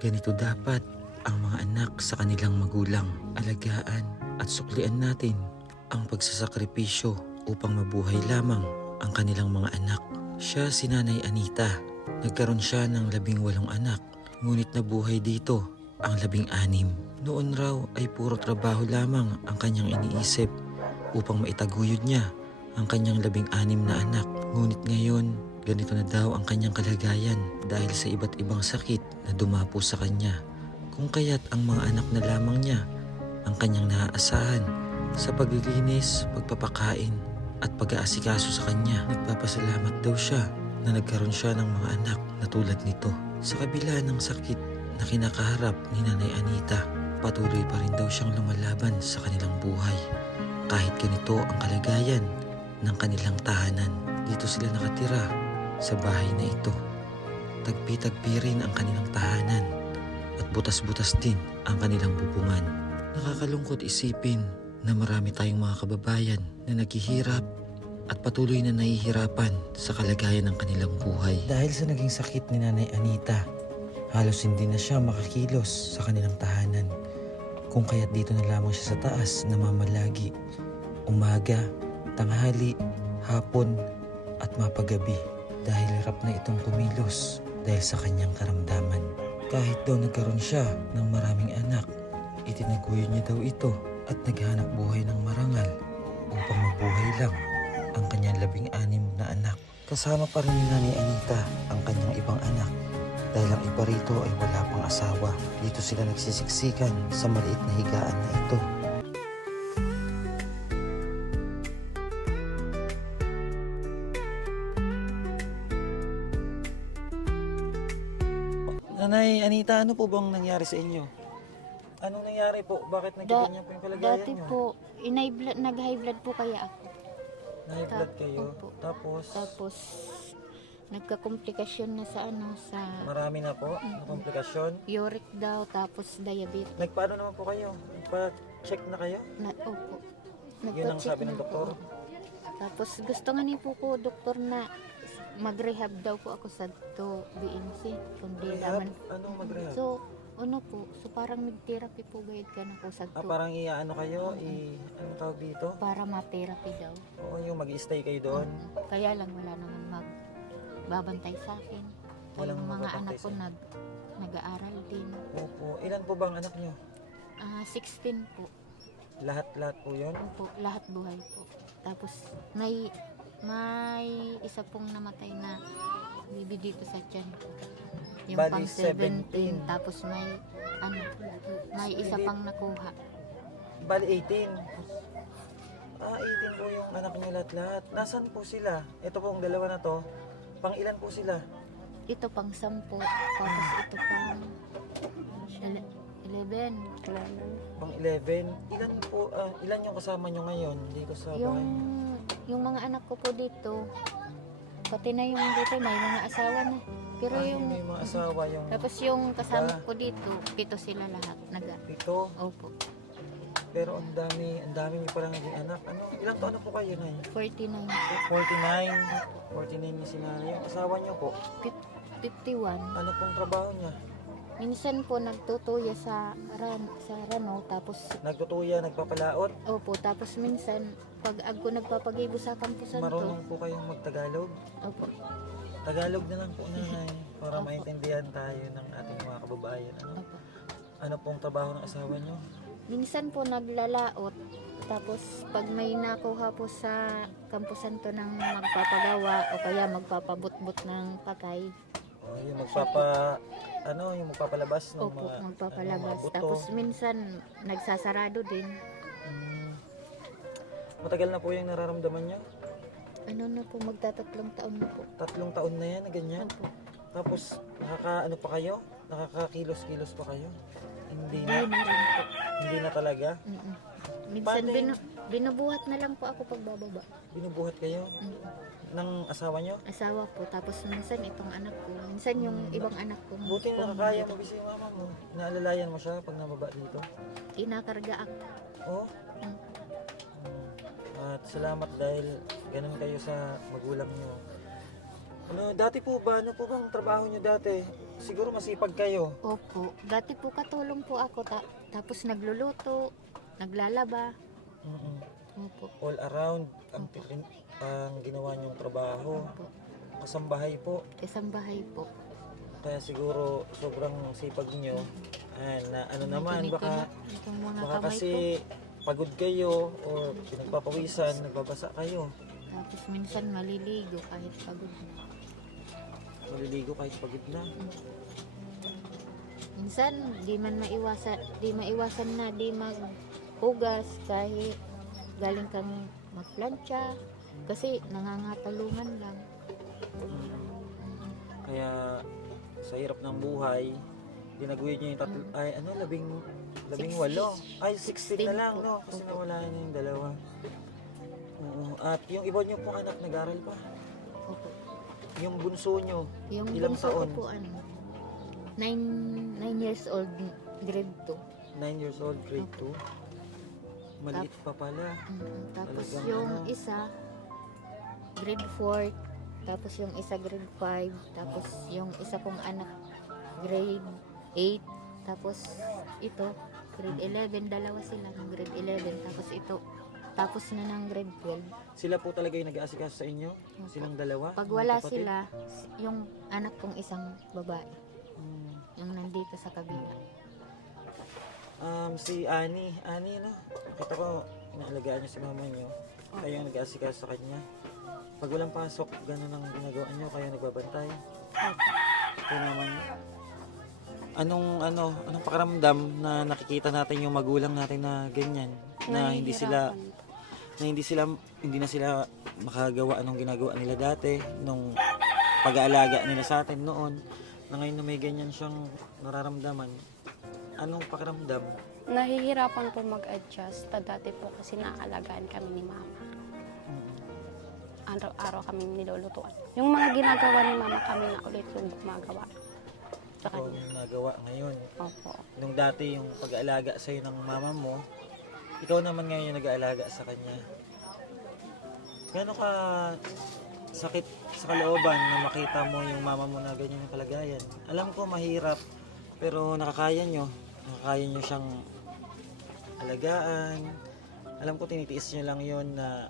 Ganito dapat ang mga anak sa kanilang magulang. Alagaan at suklian natin ang pagsasakripisyo upang mabuhay lamang ang kanilang mga anak. Siya si Nanay Anita. Nagkaroon siya ng 18 anak, ngunit nabuhay dito ang 16. Noon raw ay puro trabaho lamang ang kanyang iniisip upang maitaguyod niya ang kanyang 16 na anak. Ngunit ngayon, ganito na daw ang kanyang kalagayan dahil sa iba't ibang sakit na dumapo sa kanya. Kung kaya't ang mga anak na lamang niya ang kanyang naaasahan sa paglilinis, pagpapakain at pag-aasikaso sa kanya. Nagpapasalamat daw siya na nagkaroon siya ng mga anak na tulad nito. Sa kabila ng sakit na kinakaharap ni Nanay Anita, patuloy pa rin daw siyang lumalaban sa kanilang buhay. Kahit ganito ang kalagayan ng kanilang tahanan, dito sila nakatira sa bahay na ito. Tagpi-tagpi rin ang kanilang tahanan at butas-butas din ang kanilang bubungan. Nakakalungkot isipin na marami tayong mga kababayan na naghihirap at patuloy na nahihirapan sa kalagayan ng kanilang buhay. Dahil sa naging sakit ni Nanay Anita, halos hindi na siya makakilos sa kanilang tahanan. Kung kaya't dito na lamang siya sa taas namamalagi. Umaga, tanghali, hapon at mapagabi. Dahil hirap na itong kumilos dahil sa kanyang karamdaman. Kahit daw nagkaroon siya ng maraming anak, itinaguyod niya daw ito at naghanap buhay ng marangal upang mabuhay lang ang kanyang 16 na anak. Kasama pa rin ni Nanay Anita ang kanyang ibang anak dahil ang iba rito ay wala pang asawa. Dito sila nagsisiksikan sa maliit na higaan na ito. Nanay Anita, ano po bang nangyari sa inyo? Anong nangyari po? Bakit nagkaganyan po yung kalagayan Dati nyo? po, nag-high blood po kaya ako. High blood kayo? Opo. Tapos Nagka-komplikasyon na sa marami na po na komplikasyon? uric daw, tapos diabetes. Nagpaano naman po kayo? Nagpa-check na kayo? Opo. Yun ang sabi ng na po doktor? ako. Tapos gusto nga ni po ko, doktor, na mag-rehab daw po ako sa to BNC. Kundi Rehab? daman. Anong mag-rehab? So, so parang nag-therapy po gayud ka na po sa to. Parang iaano kayo? Anong tawag dito? Para ma-therapy daw. Oo, yung mag-stay kayo doon? Kaya lang wala naman magbabantay sa akin. Kaya Walang yung mga magbabantay anak ko sa- nag-aaral din. Opo. Ilan po bang anak nyo? 16 po. Lahat po yun? Opo, lahat buhay po. Tapos may isa pong namatay na bibi dito sa tiyan ko. Yung Bali, pang 17. 17. Tapos may isa pang nakuha. Bali 18. 18 po yung anak nyo lahat-lahat. Nasaan po sila? Ito pong dalawa na to. Pang ilan po sila? Ito pang 10. Tapos ito pang 11. Pang 11. Ilan yung kasama nyo ngayon? Hindi ko sa bahay. Yung mga anak ko po dito, pati na yung dito, may mga asawa na. Pero May mga asawa yung tapos yung kasama ko dito, 7 sila lahat. pito. Opo, Pero ang dami niyo palang naging anak. Ilang taon na po kayo na 49, 49. 49 yung sinanay. Yung asawa niyo po, 51. ano pong trabaho niya? Minsan po nagtutuya sa Rano, tapos Nagtutuya, nagpapalaot. opo, tapos minsan pag ako nagpapagibo sa kampusan to, Marunong po kayong magtagalog. opo, Tagalog na lang po nanay para Opo. maintindihan tayo ng ating mga kababayan. opo. Ano pong trabaho ng asawa niyo? Minsan po naglalaot, tapos pag may nakuha po sa kampusan to ng magpapagawa o kaya magpapabutbut ng patay, Yung yung magpapalabas ng opo, mga magpapalabas. mga buto. Tapos minsan nagsasarado din. Mm. Matagal na po yung nararamdaman niyo? Ano na po, magtatatlong taon na po. 3 taon na yan na ganyan. Opo. Tapos nakakaano pa kayo? Nakakakilos-kilos pa kayo? Hindi Hindi na. na rin po. Hindi na talaga. Mm-mm. Minsan Paano yun? binubuhat na lang po ako pagbababa. Binubuhat kayo Mm. ng asawa niyo? Asawa po, tapos minsan itong anak ko, minsan yung ibang anak ko. Buti na nakakaya mo kasi yung mama mo. Naalalayan mo siya pag nababa dito. Kinakarga ako. Oh. Mm. At salamat dahil ganun kayo sa magulang niyo. Dati po ba? Ano po bang trabaho niyo dati? siguro masipag kayo. Opo. Dati po katulong po ako. Tapos nagluluto, naglalaba. Mm-mm. Opo. All around ang, Opo. ang ginawa niyong trabaho. Opo. Kasambahay po. Isang bahay po. Kaya siguro sobrang sipag niyo. Na ano naman, Ganito baka, na itong mga baka kamay kasi ko. pagod kayo o pinagpapawisan, nagbabasa kayo. Tapos minsan maliligo kahit pagod na. Maliligo kahit pagod na. Minsan di maiwasan na di maghugas kahit galing kang magplantsa kasi nangangatalungan lang. Kaya sa hirap ng buhay, tinaguyod niyo yung labing walo. Ay, 16 na lang, no? Kasi Opo. nawala na yung dalawa. Oo. At yung iba niyo pong anak nag-aral pa. Opo. Yung bunso niyo, Yung ilang bunso ko taon? po 9 years old, grade 9 years old, grade 2. Maliit pa pala. 2. Tapos Talagang yung ano? isa grade 4, tapos yung isa grade 5, tapos yung isa kong anak grade 8, tapos ito grade 11, dalawa sila ng grade 11, tapos ito tapos na ng grade 12. Sila po talaga yung nag-aasikaso sa inyo? Silang dalawa? Pag yung wala kapatid? sila, yung anak kong isang babae, Hmm. yung nandito sa kabila. Si Annie, no? Kita ko, inaalagaan niyo si mama niyo. Kayo ang nag-aasikaso sa kanya. Pag walang pasok, ganun ang ginagawa niyo, kayo nagbabantay. Kaya naman, anong pakiramdam na nakikita natin yung magulang natin na ganyan? Na hindi na sila makagawa anong ginagawa nila dati, nung pag-aalaga nila sa atin noon, na ngayon na may ganyan siyang nararamdaman. Anong pakiramdam? Nahihirapan po mag-adjust. Dati po kasi naalagaan kami ni mama. Araw-araw kami nilulutuan. Yung mga ginagawa ni mama kami na ulit yung gumagawa. Sa Ikaw kanya. yung nagawa ngayon. Opo. Nung dati yung pag-aalaga sa'yo ng mama mo, ikaw naman ngayon yung nag-aalaga sa kanya. Gano'n ka sakit sa kalooban na makita mo yung mama mo na ganyan yung kalagayan? Alam ko mahirap, pero nakakaya nyo siyang alagaan. Alam ko tinitiis nyo lang yon na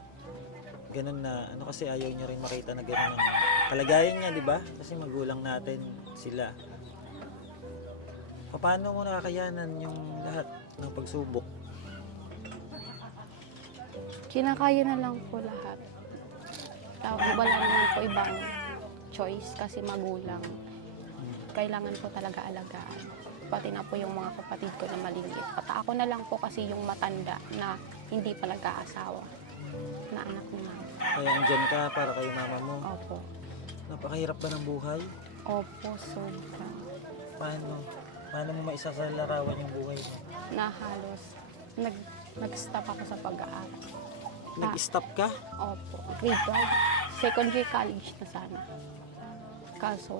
ganun na kasi ayaw nyo rin makita na ganun ang kalagayan niya, di ba? Kasi magulang natin sila. Paano mo nakakayanan yung lahat ng pagsubok? Kinakaya na lang po lahat. Wala naman po ibang choice kasi magulang. Kailangan po talaga alagaan. Pati na po yung mga kapatid ko na maliliit. Pati ako na lang po kasi yung matanda na hindi pa nag-aasawa na anak ni mama. Kaya andyan ka para kay mama mo. Opo. Napakahirap ba ng buhay? Opo, sobra. Paano mo maisasalarawan yung buhay mo? Na halos nag-stop ako sa pag-aaral. Nag-stop ka? Opo, grade 12. Second year college na sana. Kaso,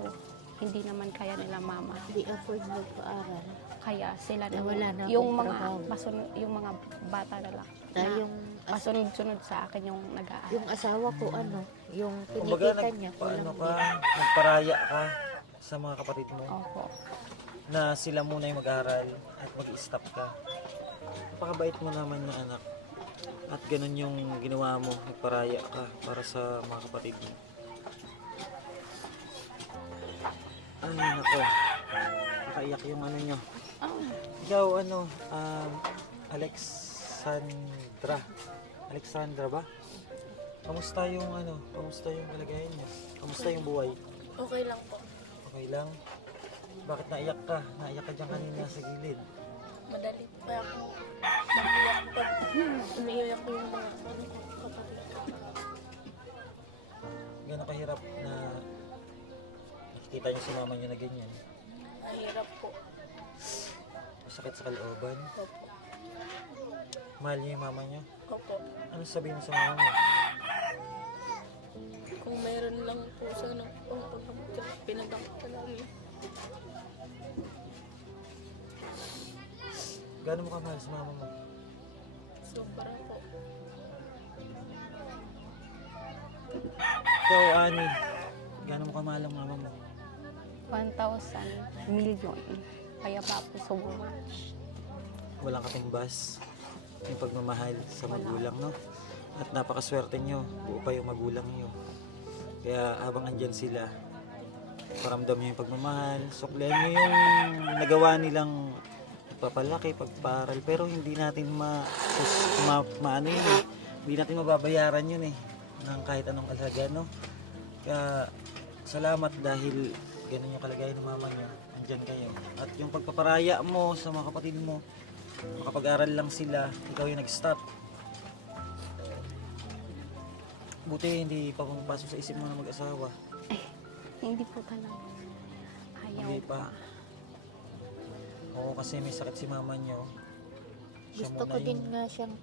hindi naman kaya nila mama. Hindi afford magpaaral. Kaya sila na Wala na yung akong mga trabaho. yung mga bata na lang. Dahil Na yung pasunod-sunod sa akin yung nag-aaral. yung asawa ko yung Kumbaga, kinikita niya paano kulang ka, din. nagparaya ka sa mga kapatid mo Opo. na sila muna yung mag-aral at mag-stop ka. Napakabait mo naman na anak. At ganun yung ginawa mo, nagparaya ka para sa mga kapatid mo. Ay, nako. Nakaiyak yung ano nyo. Ikaw, Alexandra ba? Kamusta yung kalagayan niya? Kamusta yung buhay? Okay lang po. Okay lang? Bakit naiyak ka? Naiyak ka dyan kanina sa gilid. Madali po kaya ako mag-iyak pag umiiyak ko yung mga kapatid ko. Gano'n kahirap na nakikita niyo si mama niyo na ganyan? Mahirap po. Masakit sa kalooban? Opo. Mahal niyo yung mama niyo? Opo. Ano sabihin mo sa mama mo? Kung mayroon lang po sana po pinagdangka namin. Gano'n mo kamahal sa mama mo? Sobra po. Ikaw, Ani, gano'n mo kamahal ang mama mo? 1,000 million. Kaya pa po sumama. Walang katimbas yung pagmamahal sa magulang, no? At napakaswerte nyo, buo pa yung magulang nyo. Kaya habang andyan sila, paramdam nyo yung pagmamahal, suklihan nyo yung nagawa nilang pagpapalaki, pagparal, pero hindi natin maano yun eh. Hindi natin mababayaran yun eh, ng kahit anong alaga, no? Kaya salamat dahil ganun yung kalagayan ng mama nyo, andyan kayo. At yung pagpaparaya mo sa mga kapatid mo, makapag-aral lang sila, ikaw yung nag-stop. Buti hindi pa pumapasok sa isip mo na mag-asawa. Hindi po talaga. Ayaw Hindi pa. pa. Oo, kasi may sakit si mama nyo. Siya Gusto muna ko din yung- nga siyang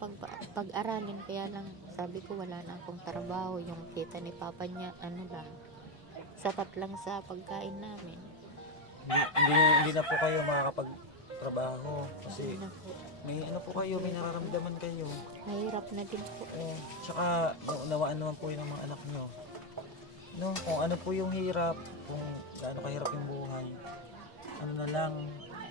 pag-aralin, kaya lang sabi ko wala na akong trabaho. Yung kita ni Papa niya, ano lang, sapat lang sa pagkain namin. hindi na po kayo makakapagtrabaho kasi Hindi na po. may ano po kayo, may nararamdaman kayo. Mahirap na din po. Oo. Tsaka naunawaan naman po yun ng mga anak nyo. No, kung ano po yung hirap, kung gaano kahirap yung buhay, ano na lang,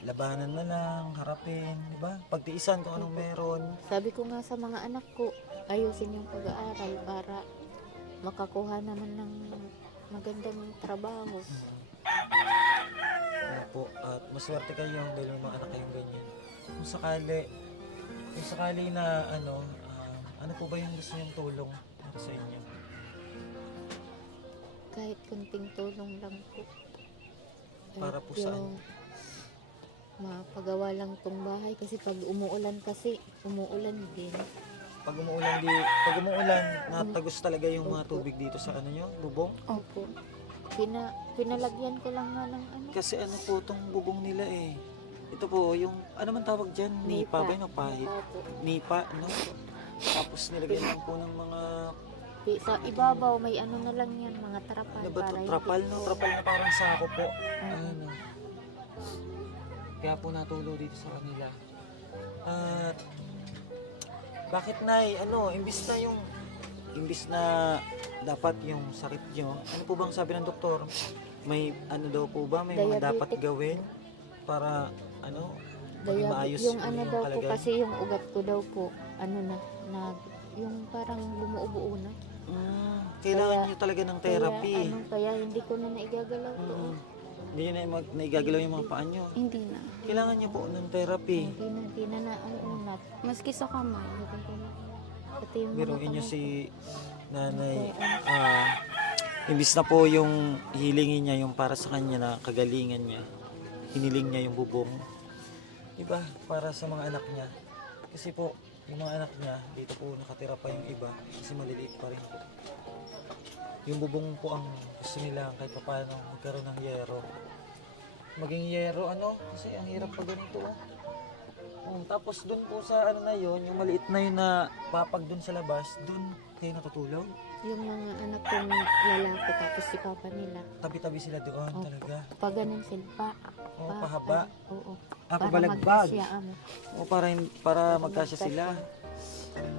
labanan na lang, harapin, di ba? Pagtiisan kung anong meron. Sabi ko nga sa mga anak ko, ayusin yung pag-aaral para makakuha naman ng magandang trabaho. Ano po, at maswerte kayo dahil may mga anak kayong ganyan. Kung sakali na ano po ba yung gusto niyong tulong para sa inyo? Kahit kunting tulong lang po. Para po saan? yung mapagawa lang tong bahay kasi pag umuulan din. Pag umuulan, natagos talaga yung mga tubig dito sa ano nyo, bubong? Opo. Pinalagyan ko lang nga ng ano. Kasi ano po tong bubong nila eh. Ito po, yung ano man tawag dyan, nipa ba yung pahit? Opo. Nipa, no? Tapos nilagyan lang po ng mga, Sa ibabaw may ano na lang yan, mga trapal. ano ba to, para trapal, hindi no? po- Trapal na parang sako po. Oo. Ano. Kaya po natulo dito sa kanila. At bakit nay, imbis na dapat yung sakit nyo, ano po bang sabi ng doktor? May ano daw po ba, may mga dapat Diabetic. gawin para maging maayos Yung ano yung daw po kalagayan? kasi yung ugat ko daw po, yung parang bumuo-buo na. Kailangan Kaya- nyo talaga ng therapy. Kaya hindi ko na naigagalaw to. Hindi nyo naigagalaw yung mga paa nyo. Hindi na. Kailangan nyo po ng therapy. Hindi na nauunat. Maski sa kamay. Pati yung mga Biruin nyo kamay si nanay. ko. Imbis na po yung hilingin niya, yung para sa kanya na kagalingan niya, hiniling niya yung bubong. Diba? Para sa mga anak niya. Kasi po, yung mga anak niya, dito po nakatira pa yung iba kasi maliliit pa rin po. Yung bubong po ang gusto nila kahit pa paano magkaroon ng yero. Maging yero, kasi ang hirap pa ganito. Tapos dun po sa ano na yun, yung maliit na yun na papag dun sa labas, dun kayo natutulog. Yung mga anak kong lalaki tapos si papa nila. Tabi-tabi sila doon Opo. talaga. Pag ganun sila Pahaba. Oo. Pabalagbag. magkasya, Para magkasya sila.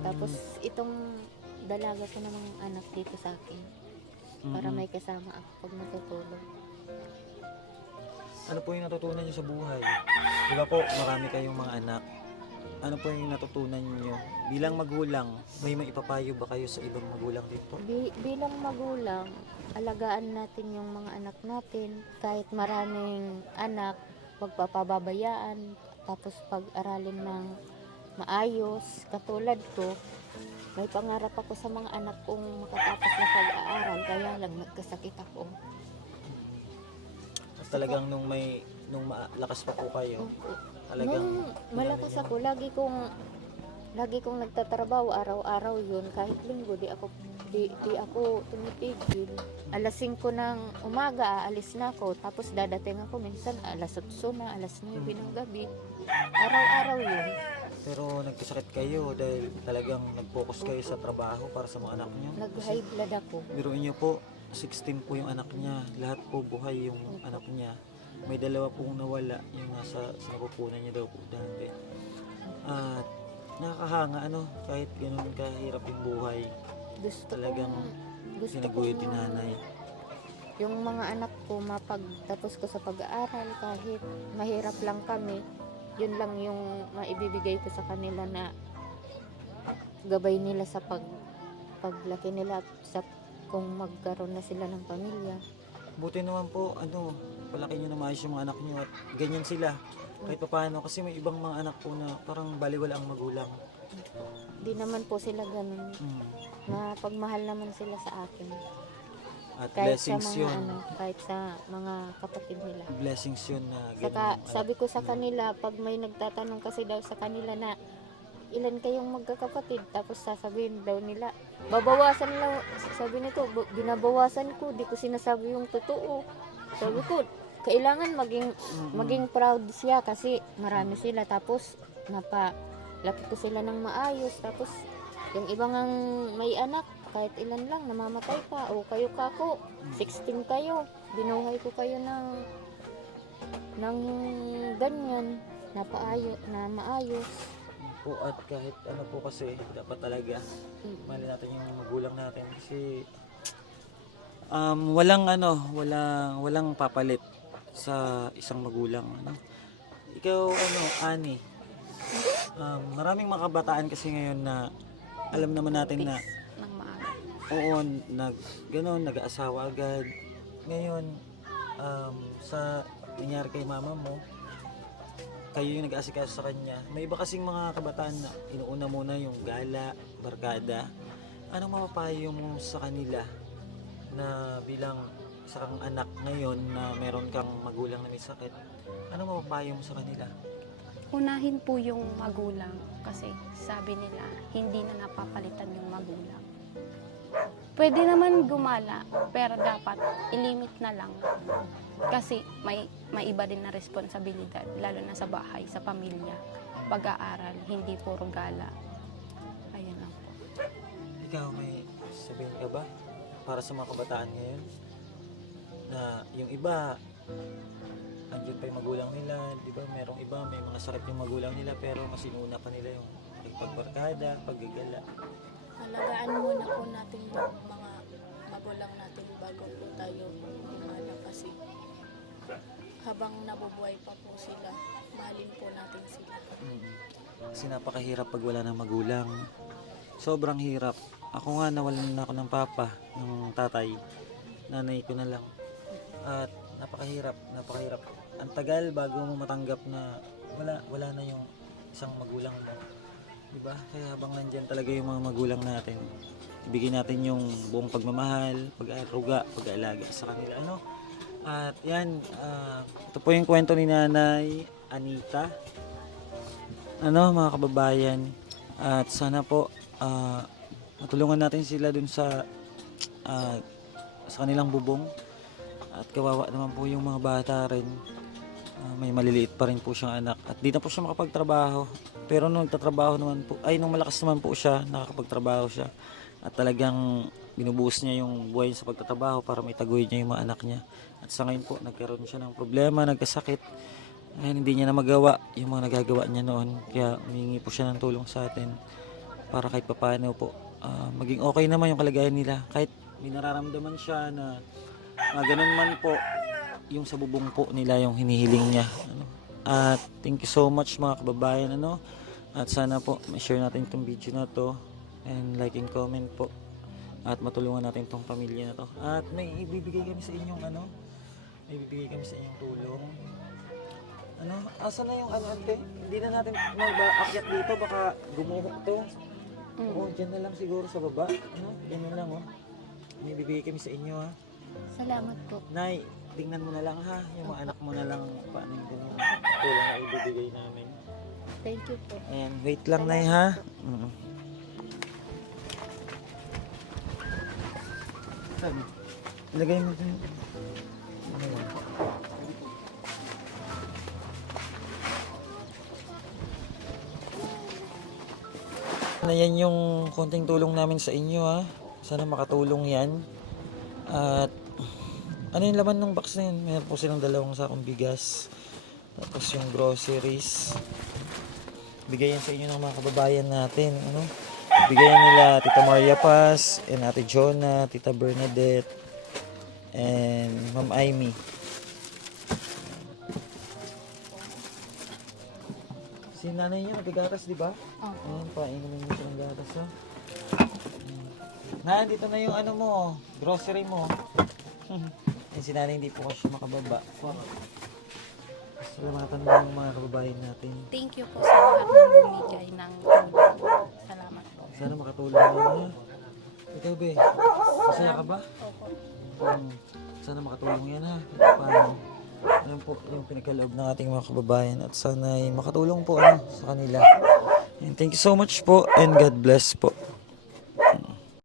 Tapos itong dalaga ko namang anak dito sa akin. Para may kasama ako pag natutulog. Ano po yung natutunan nyo sa buhay? Di ba po, marami kayong mga anak. Ano po yung natutunan nyo? Bilang magulang, may maipapayo ba kayo sa ibang magulang dito? Bilang magulang, alagaan natin yung mga anak natin. Kahit maraming anak, huwag papababayaan. Tapos pag-aralin ng maayos. Katulad ko, may pangarap ako sa mga anak kong makatapos na pag-aaral. Kaya lang nagkasakit ako. At talagang nung malakas pa po kayo, talagang Nung malakas ako, lagi kong nagtatrabaho araw-araw yun. Kahit linggo, di ako tumitigil. Alas 5 ng umaga, aalis na ako. Tapos dadating ako minsan alas 8 na, alas 9 ng gabi. Araw-araw yun. pero nagkasakit kayo dahil talagang nag-focus kayo sa trabaho para sa mga anak nyo. Nag-high blood ako. Biruin niyo po, 16 po yung anak niya. Lahat po buhay yung anak niya. May dalawa pong nawala, yung nasa sa napupunan niya daw po dati. At nakakahanga kahit ganun kahirap yung buhay, Gusto talagang kong sinaguyod ni nanay. yung mga anak ko mapagtapos ko sa pag-aaral kahit mahirap lang kami, yun lang yung maibibigay ko sa kanila na gabay nila sa paglaki nila at sa kung magkaroon na sila ng pamilya. Buti naman po, palaki nyo na maayos yung mga anak nyo at ganyan sila. Kahit paano, kasi may ibang mga anak po na parang baliwala ang magulang. Di naman po sila ganun. Mm. Mapagmahal naman sila sa akin. At Kahit sa blessings mga yun. kahit sa mga kapatid nila. Blessings yun na ganun. Saka sabi ko sa kanila, pag may nagtatanong kasi daw sa kanila na ilan kayong magkakapatid, tapos sasabihin daw nila, babawasan lang, sabi nito, binabawasan ko, di ko sinasabi yung totoo. Sabi ko, kailangan maging proud siya kasi marami sila, tapos napalaki ko sila ng maayos, tapos yung ibang may anak, kahit ilan lang, namamatay pa, o kayo kako, 16 kayo, binuhay ko kayo ng ganyan, na maayos. po, at kahit ano po kasi, dapat talaga mali natin yung magulang natin kasi walang papalit sa isang magulang. Ikaw, Ani, maraming mga kabataan kasi ngayon na alam naman natin na Nang maaga. oo, nag-aasawa agad. Ngayon, sa nangyari kay mama mo, kayo yung nag-aasikaso sa kanya. May iba kasing mga kabataan na inuuna muna yung gala, barkada. Anong mapapayo mo sa kanila na bilang isa kang anak ngayon na meron kang magulang na may sakit? Anong mapapayo mo sa kanila? Unahin po yung magulang kasi sabi nila hindi na napapalitan yung magulang. Pwede naman gumala pero dapat ilimit na lang kasi may iba din na responsibilidad lalo na sa bahay, sa pamilya, pag-aaral, hindi puro gala. Ayun lang po. Ikaw, may sabihin ka ba para sa mga kabataan ngayon na yung iba andyan pa yung magulang nila, di ba? Merong iba, may mga sakit yung magulang nila pero mas inuna pa nila yung pagbarkada, paggagala. Alagaan muna po natin yung mga magulang natin bago po tayo umanak kasi habang nabubuhay pa po sila, mahalin po natin sila. Kasi napakahirap pag wala ng magulang. Sobrang hirap. Ako nga nawalan na ako ng papa, ng tatay. Nanay ko na lang. At napakahirap. Ang tagal bago mo matanggap na wala na yung isang magulang mo. Diba? Kaya habang nandyan talaga yung mga magulang natin, ibigay natin yung buong pagmamahal, pag-aaruga, pag-aalaga sa kanila. At yan, ito po yung kwento ni Nanay Anita. Mga kababayan. At sana po, matulungan natin sila dun sa kanilang bubong. At kawawa naman po yung mga bata rin. May maliliit pa rin po siyang anak. At di na po siya makapagtrabaho. Pero nung nagtatrabaho naman po, nung malakas naman po siya, nakakapagtrabaho siya. At talagang binubuhos niya yung buhay sa pagtatrabaho para may taguyod niya yung mga anak niya. At sa ngayon po, nagkaroon siya ng problema, nagkasakit. Ngayon hindi niya na magawa yung mga nagagawa niya noon. Kaya humingi po siya ng tulong sa atin para kahit papaano po maging okay naman yung kalagayan nila. Kahit may nararamdaman siya na ganun man po yung sa bubong po nila yung hinihiling niya. At thank you so much mga kababayan. At sana po ma-share natin itong video na to and like and comment po at matulungan natin itong pamilya na to. At may ibibigay kami sa inyong tulong. Asa na yung ante? Hindi na natin mag-aakyat dito, baka gumuho to. Oo, dyan na lang siguro sa baba. Yan na lang may ibibigay kami sa inyo ha. Salamat po. Nay, tingnan mo na lang ha, yung mga anak mo na lang paano yung tulong na ibibigay namin. Thank you po. Ayan, wait lang Nay ha. Saan? Ilagay mo dun. Yan yung konting tulong namin sa inyo ha. Sana makatulong yan. At ano yung laman ng box na yun? Meron po silang 2 sakong bigas. Tapos yung groceries. Bigay yan sa inyo ng mga kababayan natin. Bigay yan nila Tita Maria Paz, and Ate Jonah, Tita Bernadette, and Ma'am Aimee. Si nanay niyo nagagatas, di ba? Opo. Ayan, painumin mo siya ng gatas, ha? Na, dito na yung ano mo, grocery mo. Yan si nanay, hindi po kasi makababa. Salamatan mo yung mga kababayan natin. Thank you po sa lahat ng bumigay ng tulong. Salamat po. Sana makatulong na, ha? Ikaw, be, masaya ka ba? Opo. Sana makatulong yan, ha? Paano? Ayan po yung pinagkaloob ng ating mga kababayan at sana ay makatulong po ano, sa kanila. And thank you so much po and God bless po.